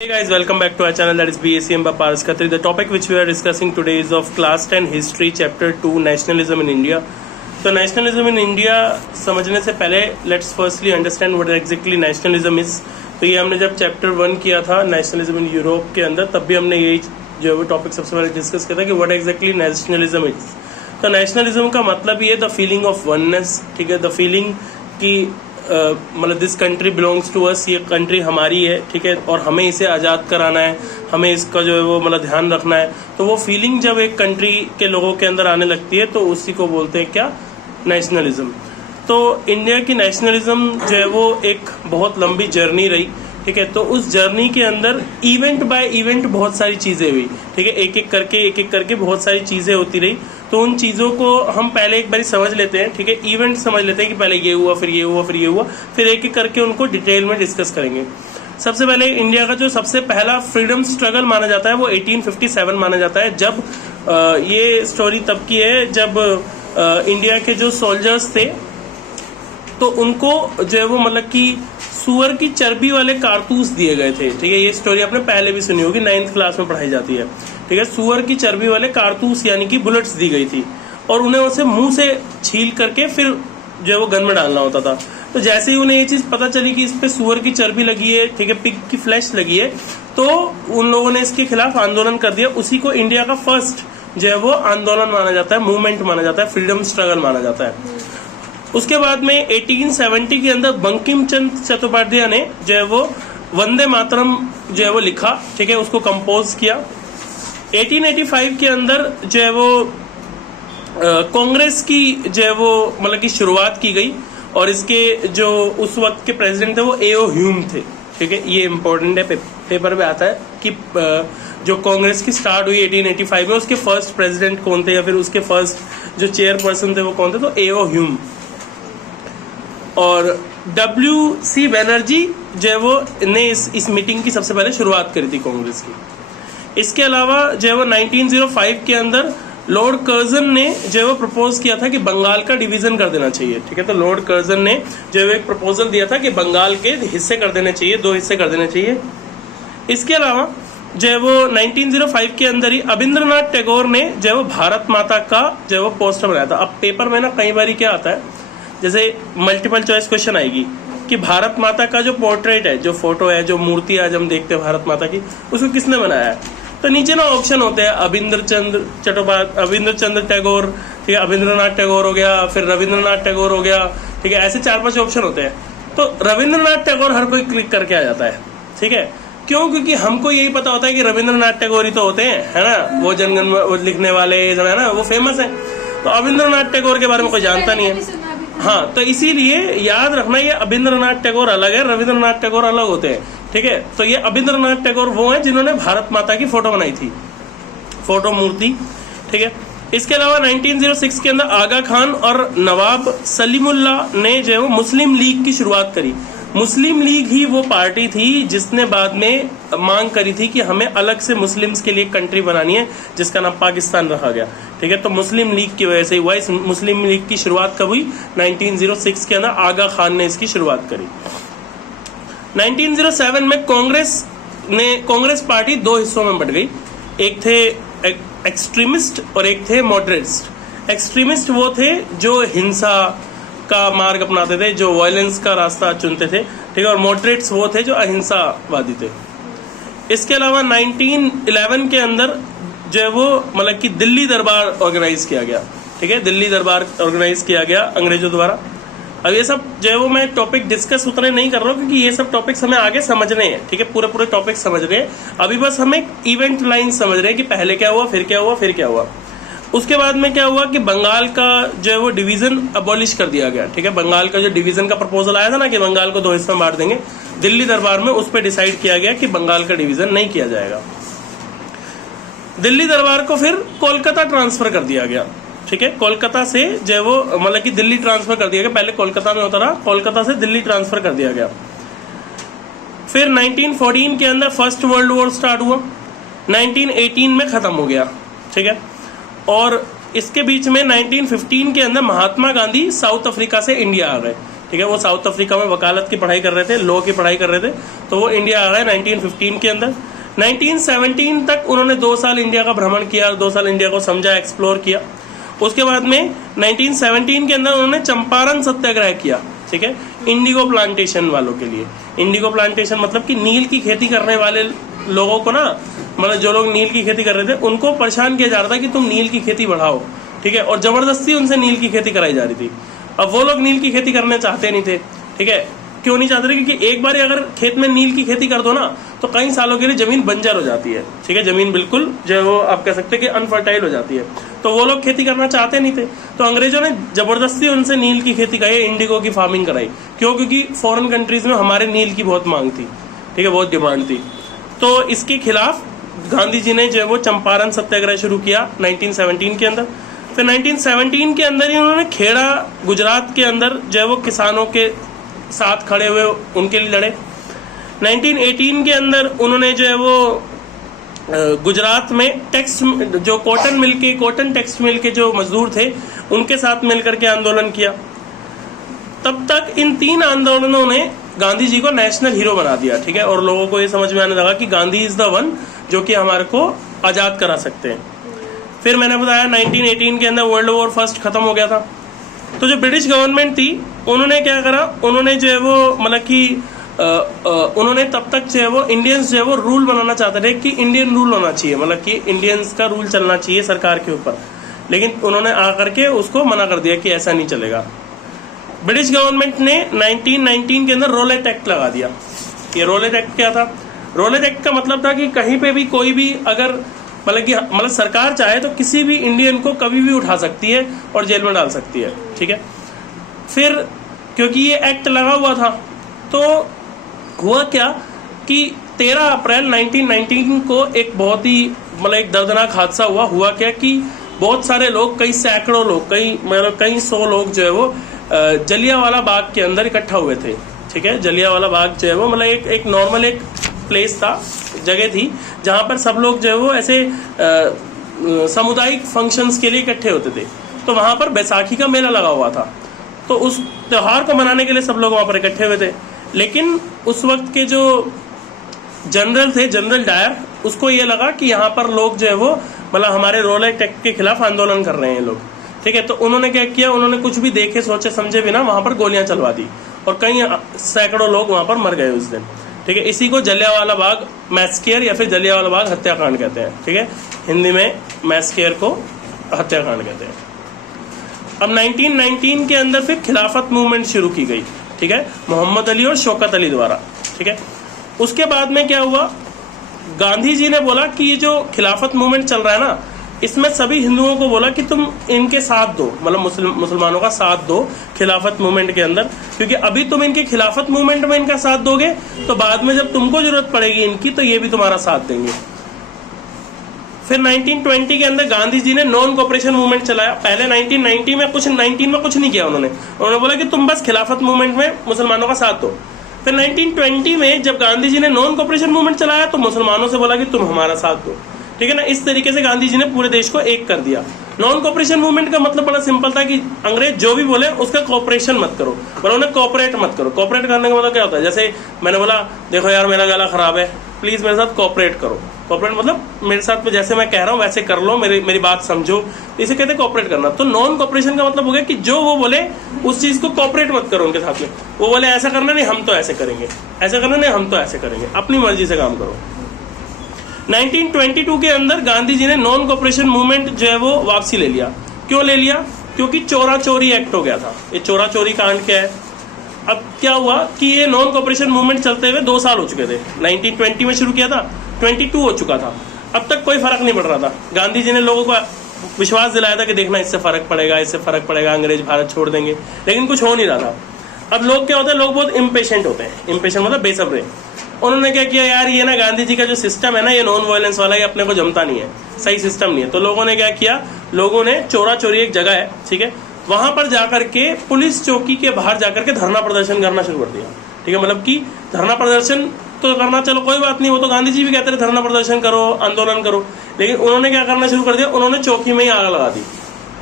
Hey guys, welcome back to our channel, that is BACM by Paras Khatri. The topic which we are discussing today is of class 10 history chapter 2 nationalism in India. So nationalism in India समझने से पहले let's firstly understand what exactly nationalism is. तो ये हमने जब chapter 1 किया था nationalism in Europe के अंदर, तब भी हमने यही जो है वो टॉपिक सबसे पहले डिस्कस किया था कि व्हाट एग्जैक्टली नेशनलिज्म इज. तो नेशनलिज्म का मतलब ये द फीलिंग ऑफ वननेस, ठीक है, द फीलिंग की मतलब this country belongs to us, ये कंट्री हमारी है, ठीक है, और हमें इसे आज़ाद कराना है, हमें इसका जो है वो मतलब ध्यान रखना है. तो वो फीलिंग जब एक कंट्री के लोगों के अंदर आने लगती है तो उसी को बोलते हैं क्या, नेशनलिज्म. तो इंडिया की नेशनलिज्म जो है वो एक बहुत लंबी जर्नी रही, ठीक है. तो उस जर्नी के अंदर इवेंट बाय इवेंट बहुत सारी चीज़ें हुई, ठीक है, एक एक करके बहुत सारी चीज़ें होती रही. तो उन चीज़ों को हम पहले एक बार समझ लेते हैं, ठीक है, इवेंट समझ लेते हैं कि पहले ये हुआ, फिर ये हुआ, फिर ये हुआ, फिर एक एक करके उनको डिटेल में डिस्कस करेंगे. सबसे पहले इंडिया का जो सबसे पहला फ्रीडम स्ट्रगल माना जाता है वो 1857 माना जाता है. जब ये स्टोरी तब की है जब इंडिया के जो सोल्जर्स थे तो उनको जो है वो मतलब कि सुअर की चर्बी वाले कारतूस दिए गए थे, ठीक है. ये स्टोरी आपने पहले भी सुनी होगी, 9th क्लास में पढ़ाई जाती है, ठीक है. सुअर की चर्बी वाले कारतूस यानी कि बुलेट्स दी गई थी और उन्हें उसे मुंह से छील करके फिर जो है वो गन में डालना होता था. तो जैसे ही उन्हें ये चीज पता चली कि इस पे सुअर की चर्बी लगी है, ठीक है, पिग की फ्लैश लगी है, तो उन लोगों ने इसके खिलाफ आंदोलन कर दिया. उसी को इंडिया का फर्स्ट जो है वो आंदोलन माना जाता है, मूवमेंट माना जाता है, फ्रीडम स्ट्रगल माना जाता है. उसके बाद में 1870 के अंदर बंकिम चंद्र चट्टोपाध्याय ने जो है वो वंदे मातरम जो है वो लिखा, ठीक है, उसको कंपोज किया. 1885 के अंदर जो है वो कांग्रेस की जो है वो मतलब की शुरुआत की गई और इसके जो उस वक्त के प्रेसिडेंट थे वो A.O. ह्यूम थे, ठीक है. ये इंपॉर्टेंट है, पेपर में आता है कि जो कांग्रेस की स्टार्ट हुई 1885 में, उसके फर्स्ट प्रेसिडेंट कौन थे या फिर उसके फर्स्ट जो चेयरपर्सन थे वो कौन थे, तो A.O. ह्यूम. और W.C. बनर्जी जो है वो ने इस मीटिंग की सबसे पहले शुरुआत करी थी कांग्रेस की. इसके अलावा जो है वो 1905 के अंदर लॉर्ड कर्जन ने जो है वो प्रपोज किया था कि बंगाल का डिवीजन कर देना चाहिए, ठीक है. तो लॉर्ड कर्जन ने जो है वो एक प्रपोजल दिया था कि बंगाल के हिस्से कर देने चाहिए, 2 हिस्से कर देने चाहिए. इसके अलावा जो है वो 1905 के अंदर ही अबिंद्रनाथ टैगोर ने जो है वो भारत माता का जो है वो पोस्टर बनाया था. अब पेपर में ना कई बार क्या आता है, जैसे मल्टीपल चॉइस क्वेश्चन आएगी कि भारत माता का जो पोर्ट्रेट है, जो फोटो है, जो मूर्ति आज हम देखते हैं भारत माता की, उसको किसने बनाया है. तो नीचे ना ऑप्शन होते हैं, अबिंद्र चंद्र टैगोर, ठीक है, अबिंद्रनाथ टैगोर हो गया, फिर रविंद्रनाथ टैगोर हो गया, ठीक है, ऐसे 4-5 ऑप्शन होते हैं. तो रविंद्रनाथ टैगोर हर कोई क्लिक करके आ जाता है, ठीक है. क्यों? क्योंकि हमको यही पता होता है कि रविंद्रनाथ टैगोर ही तो होते हैं, है ना, वो जनगण लिखने वाले, है ना, वो फेमस है. तो अबिंद्रनाथ टैगोर के बारे में कोई जानता नहीं है. हाँ, तो इसीलिए याद रखना, ये अबिंद्रनाथ टैगोर अलग है, रविंद्रनाथ टैगोर अलग होते हैं, ठीक है. तो ये अबिंद्रनाथ टैगोर वो है जिन्होंने भारत माता की फोटो बनाई थी, फोटो मूर्ति, ठीक है. इसके अलावा 1906 के अंदर आगा खान और नवाब सलीमुल्लाह ने जो है वो मुस्लिम लीग की शुरुआत करी. मुस्लिम लीग ही वो पार्टी थी जिसने बाद में मांग करी थी कि हमें अलग से मुस्लिम्स के लिए कंट्री बनानी है, जिसका नाम पाकिस्तान रखा गया, ठीक है. तो मुस्लिम लीग की वजह से हुआ. इस मुस्लिम लीग की शुरुआत कब हुई, 1906 के अंदर आगा खान ने इसकी शुरुआत करी. 1907 में कांग्रेस पार्टी 2 हिस्सों में बंट गई. एक थे एक्सट्रीमिस्ट और एक थे मॉडरेट्स. एक्सट्रीमिस्ट वो थे जो हिंसा का मार्ग अपनाते थे, जो वायलेंस का रास्ता चुनते थे, ठीक है, और मॉडरेट्स वो थे जो अहिंसावादी थे. इसके अलावा 1911 के अंदर जो है वो मतलब कि दिल्ली दरबार ऑर्गेनाइज किया गया, ठीक है, दिल्ली दरबार ऑर्गेनाइज किया गया अंग्रेजों द्वारा. अब ये सब जो है वो मैं टॉपिक डिस्कस उतने नहीं कर रहा हूँ क्योंकि ये सब टॉपिक्स हमें आगे समझने हैं, ठीक है, पूरे टॉपिक समझ रहे हैं. अभी बस हम एक इवेंट लाइन समझ रहे हैं कि पहले क्या हुआ, फिर क्या हुआ, फिर क्या हुआ. उसके बाद में क्या हुआ कि बंगाल का जो है वो डिवीजन अबॉलिश कर दिया गया, ठीक है. बंगाल का जो डिवीजन का प्रपोजल आया था ना कि बंगाल को 2 हिस्सों में बांट देंगे, दिल्ली दरबार में उस पर डिसाइड किया गया कि बंगाल का डिवीजन नहीं किया जाएगा. दिल्ली दरबार को फिर कोलकाता ट्रांसफर कर दिया गया, ठीक है. कोलकाता से जो है वो मतलब कि दिल्ली ट्रांसफर कर दिया गया. पहले कोलकाता में होता रहा, कोलकाता से दिल्ली ट्रांसफर कर दिया गया. फिर 1914 के अंदर फर्स्ट वर्ल्ड वॉर स्टार्ट हुआ, 1918 में खत्म हो गया, ठीक है. और इसके बीच में 1915 के अंदर महात्मा गांधी साउथ अफ्रीका से इंडिया आ गए, ठीक है। वो साउथ अफ्रीका में वकालत की पढ़ाई कर रहे थे, लॉ की पढ़ाई कर रहे थे, तो वो इंडिया आ गए 1915 के अंदर। 1917 तक उन्होंने 2 साल इंडिया का भ्रमण किया, 2 साल इंडिया को समझा, एक्सप्लोर किया। उसके बाद में 1917 के अंदर उन्होंने चंपारण सत्याग्रह किया, ठीक है, इंडिगो प्लांटेशन वालों के लिए। इंडिगो प्लांटेशन मतलब कि नील की खेती करने वाले लोगों को ना, मतलब जो लोग नील की खेती कर रहे थे उनको परेशान किया जा रहा था कि तुम नील की खेती बढ़ाओ, ठीक है, और जबरदस्ती उनसे नील की खेती कराई जा रही थी। अब वो लोग नील की खेती करना चाहते नहीं थे, ठीक है। क्यों नहीं चाहते थे? क्योंकि एक बार अगर खेत में नील की खेती कर दो ना तो कई सालों के लिए जमीन बंजर हो जाती है, ठीक है, जमीन बिल्कुल जो है वो आप कह सकते हैं कि अनफर्टाइल हो जाती है। तो वो लोग खेती करना चाहते नहीं थे, तो अंग्रेजों ने जबरदस्ती उनसे नील की खेती कराई, इंडिगो की फार्मिंग कराई। क्यों? क्योंकि फॉरेन कंट्रीज में हमारे नील की बहुत मांग थी, ठीक है, बहुत डिमांड थी। तो इसके खिलाफ गांधी जी ने जो है वो चंपारण सत्याग्रह शुरू किया 1917 के अंदर। फिर 1917 के अंदर ही उन्होंने खेड़ा गुजरात के अंदर जो है वो किसानों के साथ खड़े हुए उनके लिए लड़े। 1918 के अंदर उन्होंने जो है वो गुजरात में टेक्स जो कॉटन टेक्स्ट मिल के जो मजदूर थे उनके साथ मिलकर के आंदोलन किया। तब तक इन 3 आंदोलनों ने गांधी जी को नेशनल हीरो बना दिया, ठीक है, और लोगों को ये समझ में आने लगा कि गांधी इज द वन जो कि हमारे को आजाद करा सकते हैं। फिर मैंने बताया 1918 के अंदर वर्ल्ड वॉर फर्स्ट खत्म हो गया था। तो जो ब्रिटिश गवर्नमेंट थी उन्होंने क्या करा, उन्होंने जो है वो मतलब कि उन्होंने तब तक जो है वो इंडियंस जो है वो रूल बनाना चाहते थे कि इंडियन रूल होना चाहिए, मतलब कि इंडियंस का रूल चलना चाहिए सरकार के ऊपर। लेकिन उन्होंने आकर के उसको मना कर दिया कि ऐसा नहीं चलेगा। ब्रिटिश गवर्नमेंट ने 1919 के अंदर रोलेट एक्ट लगा दिया। ये रोलेट एक्ट क्या था? रोलेट एक्ट का मतलब था कि कहीं पे भी कोई भी अगर मतलब सरकार चाहे तो किसी भी इंडियन को कभी भी उठा सकती है और जेल में डाल सकती है, ठीक है। फिर क्योंकि ये एक्ट लगा हुआ था तो हुआ क्या कि 13 अप्रैल 1919 को एक बहुत ही एक दर्दनाक हादसा हुआ क्या कि बहुत सारे लोग, कई सैकड़ों लोग, कई 100 लोग जो है वो जलियांवाला बाग के अंदर इकट्ठा हुए थे, ठीक है। जलियांवाला बाग जो है वो एक नॉर्मल एक प्लेस था, जगह थी जहां पर सब लोग जो है वो ऐसे सामुदायिक फंक्शंस के लिए इकट्ठे होते थे। तो वहां पर बैसाखी का मेला लगा हुआ था, तो उस त्योहार को मनाने के लिए सब लोग वहां पर इकट्ठे हुए थे। लेकिन उस वक्त के जो जनरल थे, जनरल डायर, उसको ये लगा कि यहाँ पर लोग जो है वो हमारे रोलेट एक्ट के खिलाफ आंदोलन कर रहे हैं लोग, ठीक है। तो उन्होंने क्या किया, उन्होंने कुछ भी देखे सोचे समझे बिना वहां पर गोलियां चलवा दी और कई सैकड़ों लोग वहां पर मर गए उस दिन, ठीक है। इसी को जलियांवाला बाग मैस्केयर या फिर जलियांवाला बाग हत्याकांड कहते हैं, ठीक है। हिंदी में मैस्केयर को हत्याकांड कहते हैं। अब 1919 के अंदर फिर खिलाफत मूवमेंट शुरू की गई, ठीक है, मोहम्मद अली और शौकत अली द्वारा, ठीक है। उसके बाद में क्या हुआ, गांधी जी ने बोला कि ये जो खिलाफत मूवमेंट चल रहा है ना, इसमें सभी हिंदुओं को बोला कि तुम इनके साथ दो, मुसलमानों का साथ दो खिलाफत मूवमेंट के अंदर, क्योंकि अभी तुम इनके खिलाफत मूवमेंट में इनका साथ दोगे तो बाद में जब तुमको जरूरत पड़ेगी इनकी तो ये भी तुम्हारा साथ देंगे। फिर 1920 के अंदर गांधी जी ने नॉन कोऑपरेशन मूवमेंट चलाया। पहले 1919 में कुछ नहीं किया उन्होंने बोला कि तुम बस खिलाफत मूवमेंट में मुसलमानों का साथ दो। फिर 1920 में जब गांधी जी ने नॉन कोऑपरेशन मूवमेंट चलाया तो मुसलमानों से बोला कि तुम हमारा साथ दो, ठीक है ना। इस तरीके से गांधी जी ने पूरे देश को एक कर दिया। नॉन कोऑपरेशन मूवमेंट का मतलब बड़ा सिंपल था कि अंग्रेज जो भी बोले उसका कोऑपरेशन मत करो, उन्हें कोऑपरेट मत करो। कोऑपरेट करने का मतलब क्या होता है, जैसे मैंने बोला देखो यार मेरा गला खराब है, प्लीज मेरे साथ कोऑपरेट करो। कोऑपरेट मतलब मेरे साथ में जैसे मैं कह रहा हूँ वैसे कर लो, मेरी बात समझो, इसे कहते हैं कोऑपरेट करना। तो नॉन कोऑपरेशन का मतलब हो गया कि जो वो बोले उस चीज को कोऑपरेट मत करो उनके साथ में। वो बोले ऐसा करना नहीं, हम तो ऐसे करेंगे, ऐसा करना नहीं, हम तो ऐसे करेंगे, अपनी मर्जी से काम करो। 1922 के अंदर गांधी जी ने नॉन कोऑपरेशन मूवमेंट जो है वो वापसी ले लिया। क्यों ले लिया? क्योंकि चोरा चोरी एक्ट हो गया था। ये चोरा चोरी कांड क्या है? अब क्या हुआ कि ये नॉन कोऑपरेशन मूवमेंट चलते हुए 2 साल हो चुके थे। 1920 में शुरू किया था, 22 हो चुका था, अब तक कोई फर्क नहीं पड़ रहा था। गांधी जी ने लोगों को विश्वास दिलाया था कि देखना इससे फर्क पड़ेगा, इससे फर्क पड़ेगा, अंग्रेज भारत छोड़ देंगे, लेकिन कुछ हो नहीं रहा था। अब लोग क्या होते हैं, लोग बहुत इम्पेशेंट होते हैं, इम्पेशेंट मतलब बेसब्रे। उन्होंने क्या किया, यार ये ना गांधी जी का जो सिस्टम है ना, ये नॉन वायलेंस वाला, ये अपने को जमता नहीं है, सही सिस्टम नहीं है। तो लोगों ने क्या किया, लोगों ने चोरा चोरी एक जगह है, ठीक है, वहां पर जाकर के पुलिस चौकी के बाहर जाकर के धरना प्रदर्शन करना शुरू कर दिया, ठीक है। मतलब कि धरना प्रदर्शन तो करना, चलो कोई बात नहीं, वो तो गांधी जी भी कहते थे धरना प्रदर्शन करो, आंदोलन करो, लेकिन उन्होंने क्या करना शुरू कर दिया, उन्होंने चौकी में ही आग लगा दी।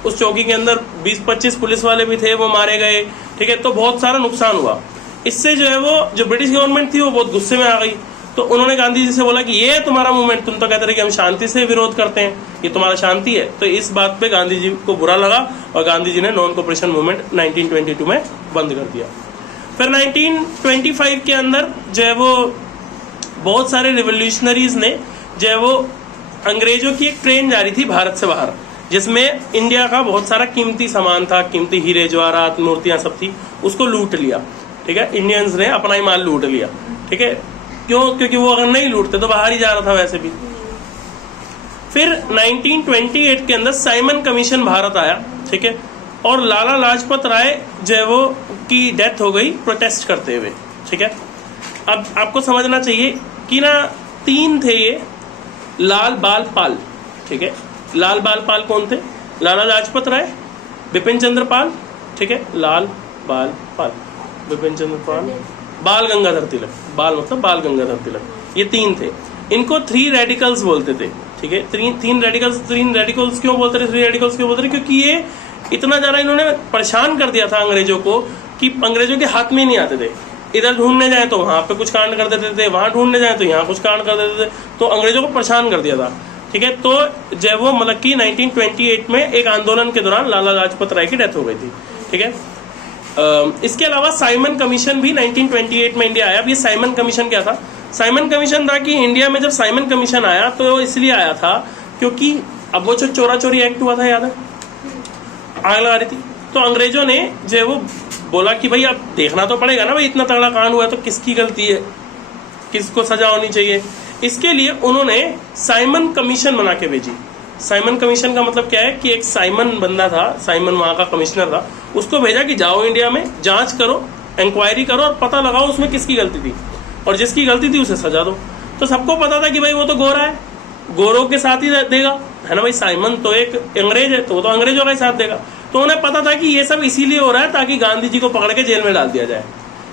उस चौकी के अंदर 20-25 पुलिस वाले भी थे, वो मारे गए, ठीक है। तो बहुत सारा नुकसान हुआ। इससे जो है वो जो ब्रिटिश गवर्नमेंट थी वो बहुत गुस्से में आ गई। तो उन्होंने गांधी जी से बोला कि ये तुम्हारा मूवमेंट, तुम तो कहते रहे कि हम शांति से विरोध करते हैं, ये तुम्हारा शांति है। तो इस बात पे गांधी जी को बुरा लगा और गांधी जी ने नॉन कोऑपरेशन मूवमेंट 1922 में बंद कर दिया। फिर 1925 के अंदर जो है वो बहुत सारे रिवोल्यूशनरीज ने जो है वो अंग्रेजों की एक ट्रेन जा रही थी भारत से बाहर, जिसमें इंडिया का बहुत सारा कीमती सामान था, कीमती हीरे जवाहरात मूर्तियां सब थी, उसको लूट लिया, ठीक है। इंडियंस ने अपना ही माल लूट लिया, ठीक है। क्यों? क्योंकि वो अगर नहीं लूटते तो बाहर ही जा रहा था वैसे भी। फिर 1928 के अंदर साइमन कमीशन भारत आया, ठीक है, और लाला लाजपत राय जो है वो की डेथ हो गई प्रोटेस्ट करते हुए, ठीक है। अब आपको समझना चाहिए कि ना 3 थे ये, लाल बाल पाल, ठीक है। लाल बाल पाल कौन थे? लाला लाजपत राय, बिपिन चंद्र पाल, ठीक है, लाल बाल पाल, बिपिन चंद्र पाल, बाल गंगाधर तिलक, बाल मतलब बाल गंगाधर तिलक, ये 3 थे। इनको 3 रेडिकल्स बोलते थे, ठीक है। 3 रेडिकल्स क्यों बोलते थे? 3 रेडिकल्स क्यों बोलते थे? क्योंकि ये इतना ज्यादा इन्होंने परेशान कर दिया था अंग्रेजों को कि अंग्रेजों के हाथ में ही नहीं आते थे। इधर ढूंढने जाए तो वहां पे कुछ कांड कर देते थे, वहां ढूंढने जाए तो यहाँ कुछ कांड कर देते थे, तो अंग्रेजों को परेशान कर दिया था, ठीक है। तो जब वो मतलब कि 1928 में एक आंदोलन के दौरान लाला लाजपत राय की डेथ हो गई थी, ठीक है। इसके अलावा साइमन कमीशन भी 1928 में इंडिया आया। अब ये साइमन कमीशन क्या था? साइमन कमीशन था कि इंडिया में जब साइमन कमीशन आया तो इसलिए आया था क्योंकि अब वो जो चोरा चोरी एक्ट हुआ था, याद है, आग लगा रही थी, तो अंग्रेजों ने जो है वो बोला कि भाई अब देखना तो पड़ेगा ना भाई, इतना तगड़ा कांड हुआ है तो किसकी गलती है, किसको सजा होनी चाहिए। इसके लिए उन्होंने साइमन कमीशन बना के भेजी। साइमन कमीशन का मतलब क्या है कि एक साइमन बंदा था, साइमन वहां का कमिश्नर था, उसको भेजा कि जाओ इंडिया में जांच करो, इंक्वायरी करो और पता लगाओ उसमें किसकी गलती थी, और जिसकी गलती थी उसे सजा दो। तो सबको पता था कि भाई वो तो गोरा है, गोरों के साथ ही देगा, है ना भाई, साइमन तो एक अंग्रेज है तो वो तो अंग्रेजों का ही साथ देगा। तो उन्हें पता था कि ये सब इसीलिए हो रहा है ताकि गांधी जी को पकड़ के जेल में डाल दिया जाए,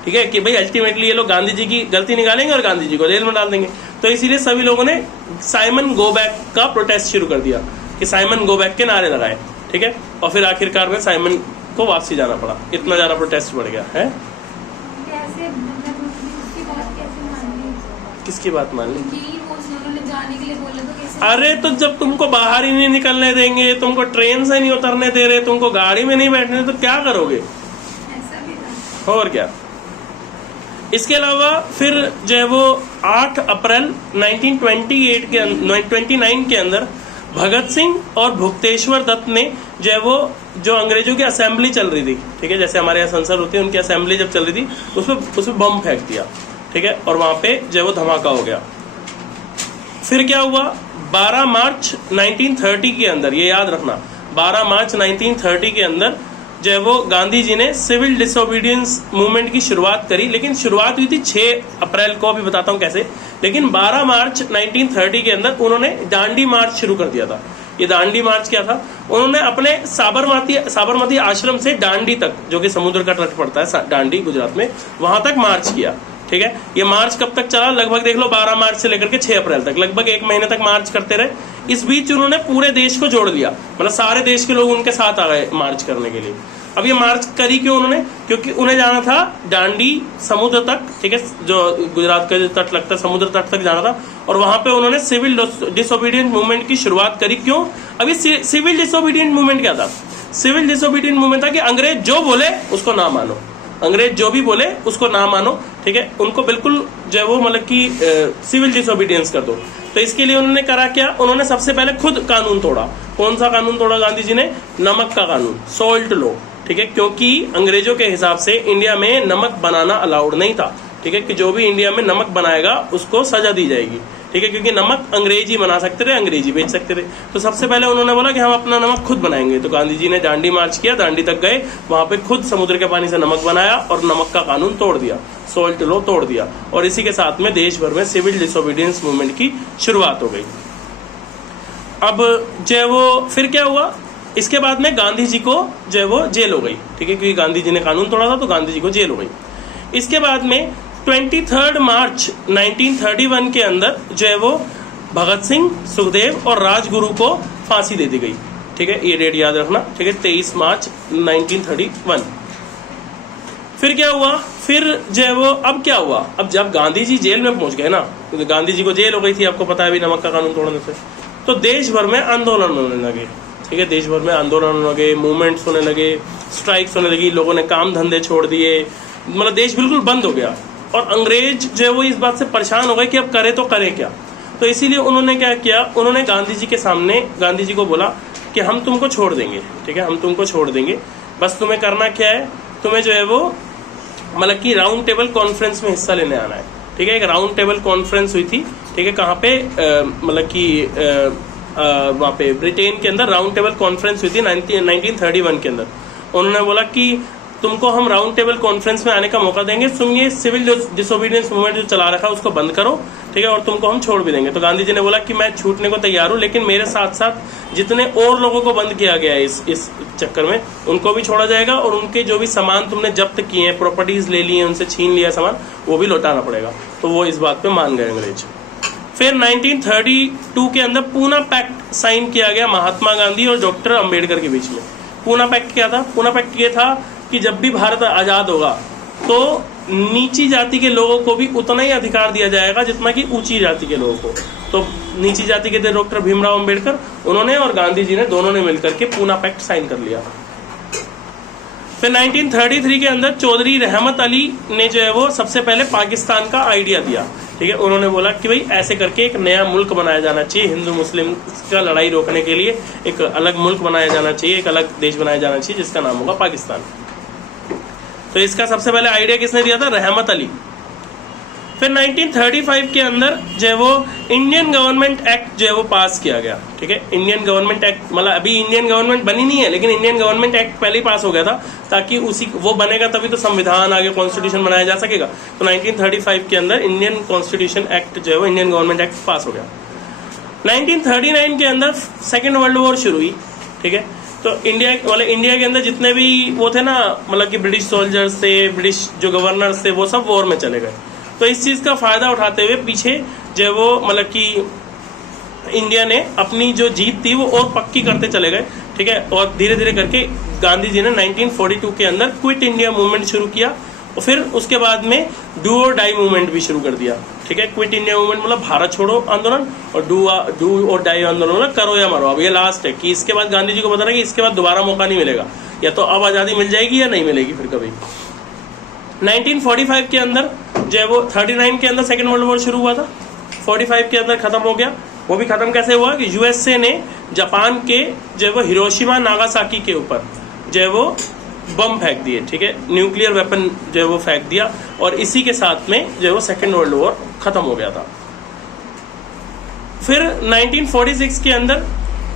ठीक है, कि भाई अल्टीमेटली ये लोग गांधी जी की गलती निकालेंगे और गांधी जी को जेल में डाल देंगे। तो इसीलिए सभी लोगों ने साइमन गो बैक का प्रोटेस्ट शुरू कर दिया कि साइमन गो बैक के नारे लगाए, ठीक है। और फिर आखिरकार में साइमन को वापसी जाना पड़ा, इतना ज्यादा प्रोटेस्ट बढ़ गया है। कैसे मतलब उसकी बात कैसे मान ली? किसकी बात मान ली? जाने के लिए बोले तो कैसे? अरे तो जब तुमको बाहर ही नहीं निकलने देंगे, तुमको ट्रेन से नहीं उतरने दे रहे, तुमको गाड़ी में नहीं बैठने, तो क्या करोगे? ऐसा भी था। और क्या। इसके अलावा फिर जो है वो 8 अप्रैल 1929 के अंदर भगत सिंह और भुक्तेश्वर दत्त ने जो है वो जो अंग्रेजों की असेंबली चल रही थी, ठीक है, जैसे हमारे यहाँ संसद होती है, उनकी असेंबली जब चल रही थी उसमें बम फेंक दिया, ठीक है, और वहां पे जो है वो धमाका हो गया। फिर क्या हुआ? 12 मार्च 1930 के अंदर, ये याद रखना, 12 मार्च 1930 के अंदर जो है वो गांधी जी ने सिविल डिसोबीडियंस मूवमेंट की शुरुआत करी। लेकिन शुरुआत हुई थी 6 अप्रैल को, अभी बताता हूँ कैसे। लेकिन 12 मार्च 1930 के अंदर उन्होंने दांडी मार्च शुरू कर दिया था। ये दांडी मार्च क्या था? उन्होंने अपने साबरमती आश्रम से दांडी तक, जो कि समुद्र का तट पड़ता है दांडी गुजरात में, वहां तक मार्च किया, ठीक है। ये मार्च कब तक चला? लगभग देख लो 12 मार्च से लेकर के 6 अप्रैल तक, लगभग 1 महीने तक मार्च करते रहे। इस बीच उन्होंने पूरे देश को जोड़ लिया, मतलब सारे देश के लोग उनके साथ आ गए मार्च करने के लिए। अब ये मार्च करी क्यों उन्होंने? क्योंकि उन्हें जाना था दांडी समुद्र तक, ठीक है, जो गुजरात का जो तट लगता है समुद्र तट तक जाना था, और वहां पे उन्होंने सिविल डिसोबीडियंट मूवमेंट की शुरुआत करी। क्यों? अभी सिविल डिसोबीडियंट मूवमेंट क्या था? सिविल डिसोबीडियंट मूवमेंट था कि अंग्रेज जो बोले उसको ना मानो, अंग्रेज जो भी बोले उसको ना मानो, ठीक है, उनको बिल्कुल जो वो मतलब कि सिविल डिसोबीडियंस कर दो। तो इसके लिए उन्होंने करा क्या? उन्होंने सबसे पहले खुद कानून तोड़ा। कौन सा कानून तोड़ा गांधी जी ने? नमक का कानून, सॉल्ट लॉ, ठीक है, क्योंकि अंग्रेजों के हिसाब से इंडिया में नमक बनाना अलाउड नहीं था, ठीक है, कि जो भी इंडिया में नमक बनाएगा उसको सजा दी जाएगी, ठीक है, क्योंकि नमक अंग्रेजी बना सकते थे, अंग्रेजी बेच सकते थे। तो सबसे पहले उन्होंने बोला कि हम अपना नमक खुद बनाएंगे। तो गांधी जी ने दांडी मार्च किया, दांडी तक गए, वहां पे खुद समुद्र के पानी से नमक बनाया और नमक का कानून तोड़ दिया, सॉल्ट लॉ तोड़ दिया, और इसी के साथ में देश भर में सिविल डिसोबीडियंस मूवमेंट की शुरुआत हो गई। अब जो है वो फिर क्या हुआ? इसके बाद में गांधी जी को जो है वो जेल हो गई, ठीक है, क्योंकि गांधी जी ने कानून तोड़ा था तो गांधी जी को जेल हो गई। इसके बाद में 23 मार्च 1931 के अंदर जो है वो भगत सिंह, सुखदेव और राजगुरु को फांसी दे दी गई, ठीक ठीक है, ये डेट याद रखना, ठीक है, 23 मार्च 1931। फिर क्या हुआ, फिर जो है वो अब क्या हुआ, अब जब गांधी जी जेल में पहुंच गए ना, तो गांधी जी को जेल हो गई थी, आपको पता है अभी नमक का कानून तोड़ने से, तो देश भर में आंदोलन होने लगे, ठीक है, देश भर में आंदोलन होने लगे, मूवमेंट्स होने लगे, स्ट्राइक्स होने लगी, लोगों ने काम धंधे छोड़ दिए, मतलब देश बिल्कुल बंद हो गया। और अंग्रेज जो है वो इस बात से परेशान हो गए कि अब करे तो करे क्या। तो इसीलिए उन्होंने क्या किया, उन्होंने गांधी जी के सामने गांधी जी को बोला कि हम तुमको छोड़ देंगे, ठीक है, हम तुमको छोड़ देंगे, बस तुम्हें करना क्या है, तुम्हें जो है वो मतलब कि राउंड टेबल कॉन्फ्रेंस में हिस्सा लेने आना है, ठीक है। एक राउंड टेबल कॉन्फ्रेंस हुई थी, ठीक है, कहाँ पे मतलब कि वहाँ पे ब्रिटेन के अंदर राउंड टेबल कॉन्फ्रेंस हुई थी 1931 के अंदर। उन्होंने बोला कि तुमको हम राउंड टेबल कॉन्फ्रेंस में आने का मौका देंगे, तुम ये सिविल डिसोबीडियंस मूवमेंट जो चला रखा है उसको बंद करो, ठीक है, और तुमको हम छोड़ भी देंगे। तो गांधी जी ने बोला कि मैं छूटने को तैयार हूँ, लेकिन मेरे साथ साथ जितने और लोगों को बंद किया गया है इस चक्कर में, उनको भी छोड़ा जाएगा, और उनके जो भी सामान तुमने जब्त किए हैं, प्रॉपर्टीज ले ली है, उनसे छीन लिया सामान, वो भी लौटाना पड़ेगा। तो वो इस बात पे मान गए अंग्रेज। फिर 1932 के अंदर पूना पैक्ट साइन किया गया महात्मा गांधी और डॉक्टर अंबेडकर के बीच में। पूना पैक्ट क्या था, पूना पैक्ट ये था कि जब भी भारत आजाद होगा तो नीची जाति के लोगों को भी उतना ही अधिकार दिया जाएगा जितना कि ऊंची जाति के लोगों को। तो नीची जाति के थे डॉक्टर भीमराव अंबेडकर, उन्होंने और गांधी जी ने दोनों ने मिलकर के पूना पैक्ट साइन कर लिया। फिर 1933 के अंदर चौधरी रहमत अली ने जो है वो सबसे पहले पाकिस्तान का आइडिया दिया, ठीक है। उन्होंने बोला कि भाई ऐसे करके एक नया मुल्क बनाया जाना चाहिए, हिंदू मुस्लिम का लड़ाई रोकने के लिए एक अलग मुल्क बनाया जाना चाहिए, एक अलग देश बनाया जाना चाहिए जिसका नाम होगा पाकिस्तान। तो इसका सबसे पहले आइडिया किसने दिया था, रहमत अली। फिर 1935 के अंदर जो है वो इंडियन गवर्नमेंट एक्ट जो है वो पास किया गया, ठीक है। इंडियन गवर्नमेंट एक्ट मतलब अभी इंडियन गवर्नमेंट बनी नहीं है, लेकिन इंडियन गवर्नमेंट एक्ट पहले ही पास हो गया था, ताकि उसी वो बनेगा तभी तो संविधान आगे कॉन्स्टिट्यूशन बनाया जा सकेगा। तो 1935 के अंदर इंडियन कॉन्स्टिट्यूशन एक्ट जो है वो इंडियन गवर्नमेंट एक्ट पास हो गया। 1939 के अंदर सेकेंड वर्ल्ड वॉर शुरू हुई, ठीक है। तो इंडिया के अंदर जितने भी वो थे ना, मतलब कि ब्रिटिश सोल्जर्स थे, ब्रिटिश जो गवर्नर्स थे, वो सब वॉर में चले गए। तो इस चीज का फायदा उठाते हुए पीछे जो है वो मतलब कि इंडिया ने अपनी जो जीत थी वो और पक्की करते चले गए, ठीक है। और धीरे धीरे करके गांधी जी ने 1942 के अंदर क्विट इंडिया मूवमेंट शुरू किया, और फिर उसके बाद में डू और डाई मूवमेंट भी शुरू कर दिया, ठीक है। क्विट इंडिया मूवमेंट मतलब भारत छोड़ो आंदोलन, और डू और डाई आंदोलन मतलब करो या मरो। अब ये लास्ट है कि इसके बाद गांधी जी को बता रहा कि इसके बाद दोबारा मौका नहीं मिलेगा, या तो अब आजादी मिल जाएगी या नहीं मिलेगी फिर कभी। 1945 के अंदर जो है वो 39 के अंदर सेकेंड वर्ल्ड वॉर शुरू हुआ था, 45 के अंदर खत्म हो गया। वो भी खत्म कैसे हुआ कि यूएसए ने जापान के जो है वो हिरोशिमा नागासाकी के ऊपर जो है वो बम फेंक दिए, ठीक है, न्यूक्लियर वेपन जो है वो फेंक दिया, और इसी के साथ में जो है वो सेकेंड वर्ल्ड वॉर खत्म हो गया था। फिर 1946 के अंदर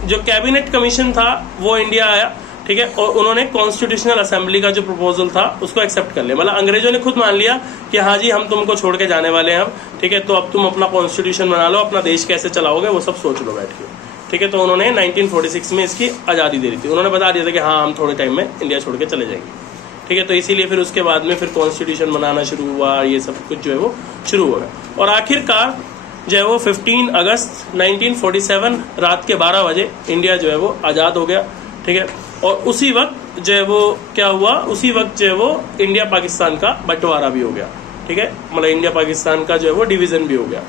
जो कैबिनेट कमीशन था वो इंडिया आया, ठीक है, और उन्होंने कॉन्स्टिट्यूशनल असेंबली का जो प्रपोजल था उसको एक्सेप्ट कर लिया। मतलब अंग्रेजों ने खुद मान लिया कि हाँ जी हम तुमको छोड़ के जाने वाले हैं हम, ठीक है, तो अब तुम अपना कॉन्स्टिट्यूशन बना लो, अपना देश कैसे चलाओगे वो सब सोच लो बैठ के, ठीक है। तो उन्होंने 1946 में इसकी आज़ादी दे दी थी, उन्होंने बता दिया था कि हाँ हम थोड़े टाइम में इंडिया छोड़ के चले जाएंगे, ठीक है। तो इसीलिए फिर उसके बाद में फिर कॉन्स्टिट्यूशन बनाना शुरू हुआ, ये सब कुछ जो है वो शुरू हो गया, और आखिरकार जो है वो 15 अगस्त 1947 रात के 12 बजे इंडिया जो है वो आज़ाद हो गया, ठीक है। और उसी वक्त जो है वो क्या हुआ, उसी वक्त जो है वो इंडिया पाकिस्तान का बंटवारा भी हो गया, ठीक है, मतलब इंडिया पाकिस्तान का जो है वो डिवीज़न भी हो गया।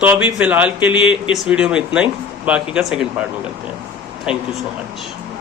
तो अभी फिलहाल के लिए इस वीडियो में इतना ही, बाकी का सेकंड पार्ट में करते हैं। Thank you so much.